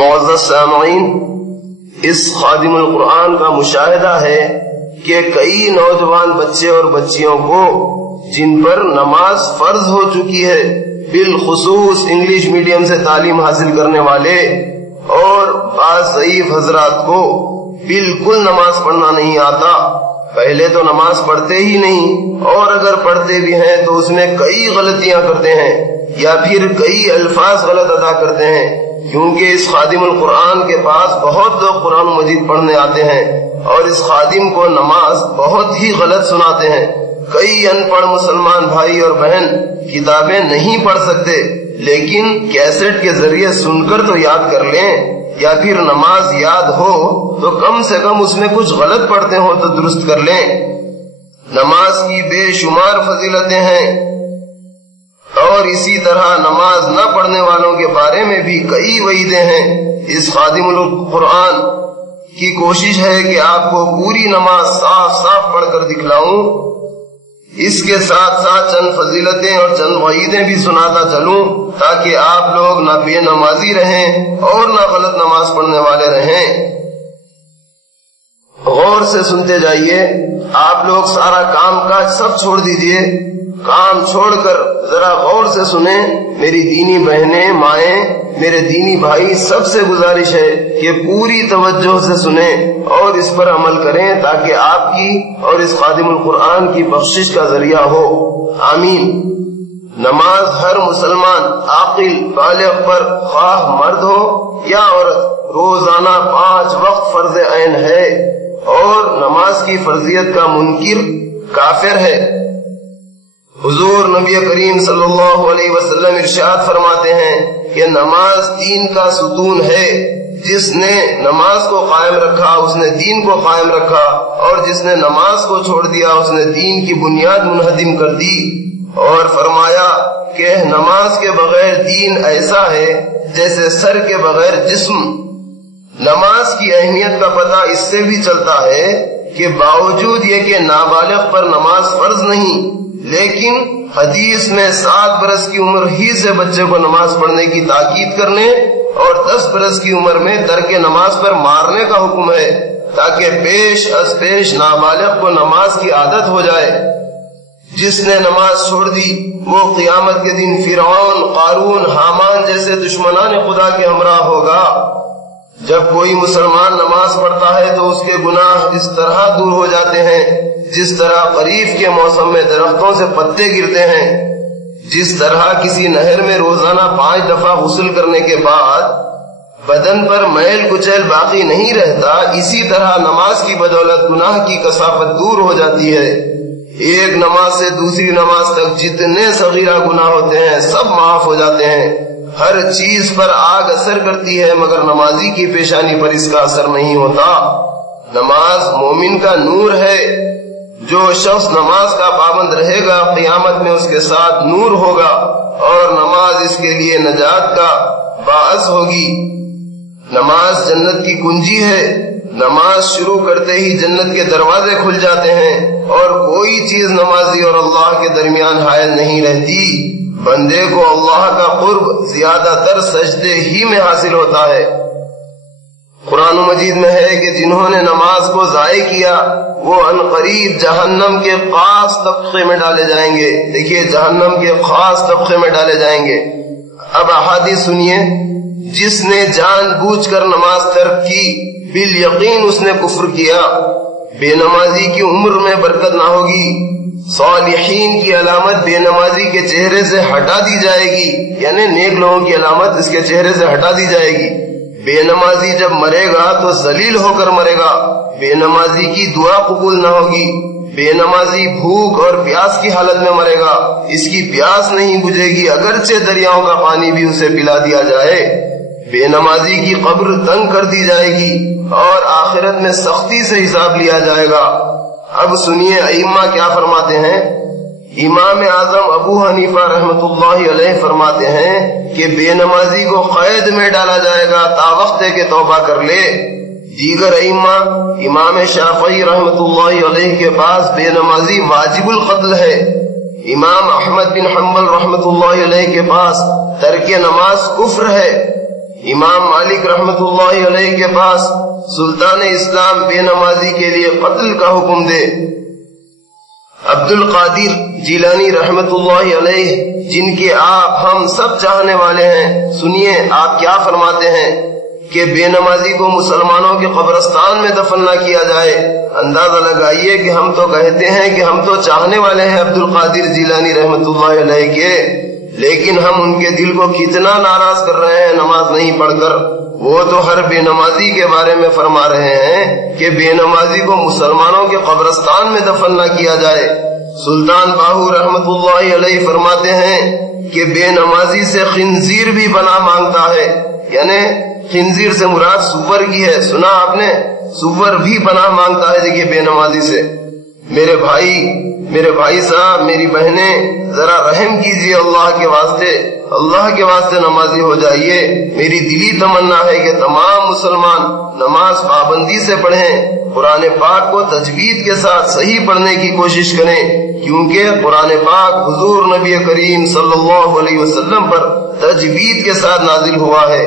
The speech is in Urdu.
معزز سامعین، اس خادم القرآن کا مشاہدہ ہے کہ کئی نوجوان بچے اور بچیوں کو جن پر نماز فرض ہو چکی ہے، بالخصوص انگلش میڈیم سے تعلیم حاصل کرنے والے اور بعض ضعیف حضرات کو بالکل نماز پڑھنا نہیں آتا. پہلے تو نماز پڑھتے ہی نہیں، اور اگر پڑھتے بھی ہیں تو اس میں کئی غلطیاں کرتے ہیں یا پھر کئی الفاظ غلط ادا کرتے ہیں، کیونکہ اس خادم القرآن کے پاس بہت لوگ قرآن مجید پڑھنے آتے ہیں اور اس خادم کو نماز بہت ہی غلط سناتے ہیں. کئی ان پڑھ مسلمان بھائی اور بہن کتابیں نہیں پڑھ سکتے، لیکن کیسٹ کے ذریعے سن کر تو یاد کر لیں، یا پھر نماز یاد ہو تو کم سے کم اس میں کچھ غلط پڑھتے ہو تو درست کر لیں. نماز کی بے شمار فضیلتیں ہیں، اور اسی طرح نماز نہ پڑھنے والوں کے بارے میں بھی کئی وعیدیں ہیں. اس خادم القرآن کی کوشش ہے کہ آپ کو پوری نماز صاف صاف پڑھ کر دکھلاؤں. اس کے ساتھ ساتھ چند فضیلتیں اور چند وعیدیں بھی سناتا چلوں، تاکہ آپ لوگ نہ بے نمازی رہیں اور نہ غلط نماز پڑھنے والے رہیں. غور سے سنتے جائیے. آپ لوگ سارا کام کاج سب چھوڑ دیجئے، کام چھوڑ کر ذرا غور سے سنیں. میری دینی بہنیں، مائیں، میرے دینی بھائی، سب سے گزارش ہے کہ پوری توجہ سے سنیں اور اس پر عمل کریں، تاکہ آپ کی اور اس خادم القرآن کی بخشش کا ذریعہ ہو. آمین. نماز ہر مسلمان عاقل بالغ پر، خواہ مرد ہو یا عورت، روزانہ 5 وقت فرض عین ہے، اور نماز کی فرضیت کا منکر کافر ہے. حضور نبی کریم صلی اللہ علیہ وسلم ارشاد فرماتے ہیں کہ نماز دین کا ستون ہے. جس نے نماز کو قائم رکھا اس نے دین کو قائم رکھا، اور جس نے نماز کو چھوڑ دیا اس نے دین کی بنیاد منہدم کر دی. اور فرمایا کہ نماز کے بغیر دین ایسا ہے جیسے سر کے بغیر جسم. نماز کی اہمیت کا پتہ اس سے بھی چلتا ہے کہ باوجود یہ کہ نابالغ پر نماز فرض نہیں، لیکن حدیث میں 7 برس کی عمر ہی سے بچے کو نماز پڑھنے کی تاکید کرنے اور 10 برس کی عمر میں ترک نماز پر مارنے کا حکم ہے، تاکہ پیش از پیش نابالغ کو نماز کی عادت ہو جائے. جس نے نماز چھوڑ دی وہ قیامت کے دن فرعون، قارون، حامان جیسے دشمنان خدا کے ہمراہ ہوگا. جب کوئی مسلمان نماز پڑھتا ہے تو اس کے گناہ اس طرح دور ہو جاتے ہیں جس طرح خریف کے موسم میں درختوں سے پتے گرتے ہیں. جس طرح کسی نہر میں روزانہ 5 دفعہ غسل کرنے کے بعد بدن پر میل کچیل باقی نہیں رہتا، اسی طرح نماز کی بدولت گناہ کی کثافت دور ہو جاتی ہے. ایک نماز سے دوسری نماز تک جتنے صغیرہ گناہ ہوتے ہیں سب معاف ہو جاتے ہیں. ہر چیز پر آگ اثر کرتی ہے مگر نمازی کی پیشانی پر اس کا اثر نہیں ہوتا. نماز مومن کا نور ہے. جو شخص نماز کا پابند رہے گا قیامت میں اس کے ساتھ نور ہوگا، اور نماز اس کے لیے نجات کا باعث ہوگی. نماز جنت کی کنجی ہے. نماز شروع کرتے ہی جنت کے دروازے کھل جاتے ہیں، اور کوئی چیز نمازی اور اللہ کے درمیان حائل نہیں رہتی. بندے کو اللہ کا قرب زیادہ تر سجدے ہی میں حاصل ہوتا ہے. قرآن مجید میں ہے کہ جنہوں نے نماز کو ضائع کیا وہ عنقریب جہنم کے خاص طبقے میں ڈالے جائیں گے. دیکھیے، جہنم کے خاص طبقے میں ڈالے جائیں گے. اب احادیث سنیے. جس نے جان بوجھ کر نماز ترک کی بالیقین اس نے کفر کیا. بے نمازی کی عمر میں برکت نہ ہوگی. صالحین کی علامت بے نمازی کے چہرے سے ہٹا دی جائے گی، یعنی نیک لوگوں کی علامت اس کے چہرے سے ہٹا دی جائے گی. بے نمازی جب مرے گا تو ذلیل ہو کر مرے گا. بے نمازی کی دعا قبول نہ ہوگی. بے نمازی بھوک اور پیاس کی حالت میں مرے گا. اس کی پیاس نہیں بجھے گی اگرچہ دریاؤں کا پانی بھی اسے پلا دیا جائے. بے نمازی کی قبر تنگ کر دی جائے گی اور آخرت میں سختی سے حساب لیا جائے گا. اب سنیے ائمہ کیا فرماتے ہیں. امام اعظم ابو حنیفہ رحمۃ اللہ علیہ فرماتے ہیں کہ بے نمازی کو قید میں ڈالا جائے گا تا وقت کہ توبہ کر لے. دیگر ائمہ امام شافعی رحمۃ اللہ علیہ کے پاس بے نمازی واجب القتل ہے. امام احمد بن حنبل رحمۃ اللہ علیہ کے پاس ترک نماز کفر ہے. امام مالک رحمت اللہ علیہ کے پاس سلطان اسلام بے نمازی کے لیے قتل کا حکم دے۔ عبد القادر جیلانی رحمت اللہ علیہ، جن کے آپ ہم سب چاہنے والے ہیں، سنیے آپ کیا فرماتے ہیں کہ بے نمازی کو مسلمانوں کے قبرستان میں دفن نہ کیا جائے۔ اندازہ لگائیے کہ ہم تو کہتے ہیں کہ ہم تو چاہنے والے ہیں عبد القادر جیلانی رحمت اللہ علیہ کے، لیکن ہم ان کے دل کو کتنا ناراض کر رہے ہیں نماز نہیں پڑھ کر۔ وہ تو ہر بے نمازی کے بارے میں فرما رہے ہیں کہ بے نمازی کو مسلمانوں کے قبرستان میں دفن نہ کیا جائے۔ سلطان باہو رحمت اللہ علیہ فرماتے ہیں کہ بے نمازی سے خنزیر بھی پناہ مانگتا ہے، یعنی خنزیر سے مراد سور کی ہے، سنا آپ نے؟ سور بھی پناہ مانگتا ہے دیکھیے بے نمازی سے۔ میرے بھائی صاحب، میری بہنیں، ذرا رحم کیجیے اللہ کے واسطے نمازی ہو جائیے۔ میری دلی تمنا ہے کہ تمام مسلمان نماز پابندی سے پڑھیں، قرآن پاک کو تجوید کے ساتھ صحیح پڑھنے کی کوشش کریں، کیونکہ قرآن پاک حضور نبی کریم صلی اللہ علیہ وسلم پر تجوید کے ساتھ نازل ہوا ہے۔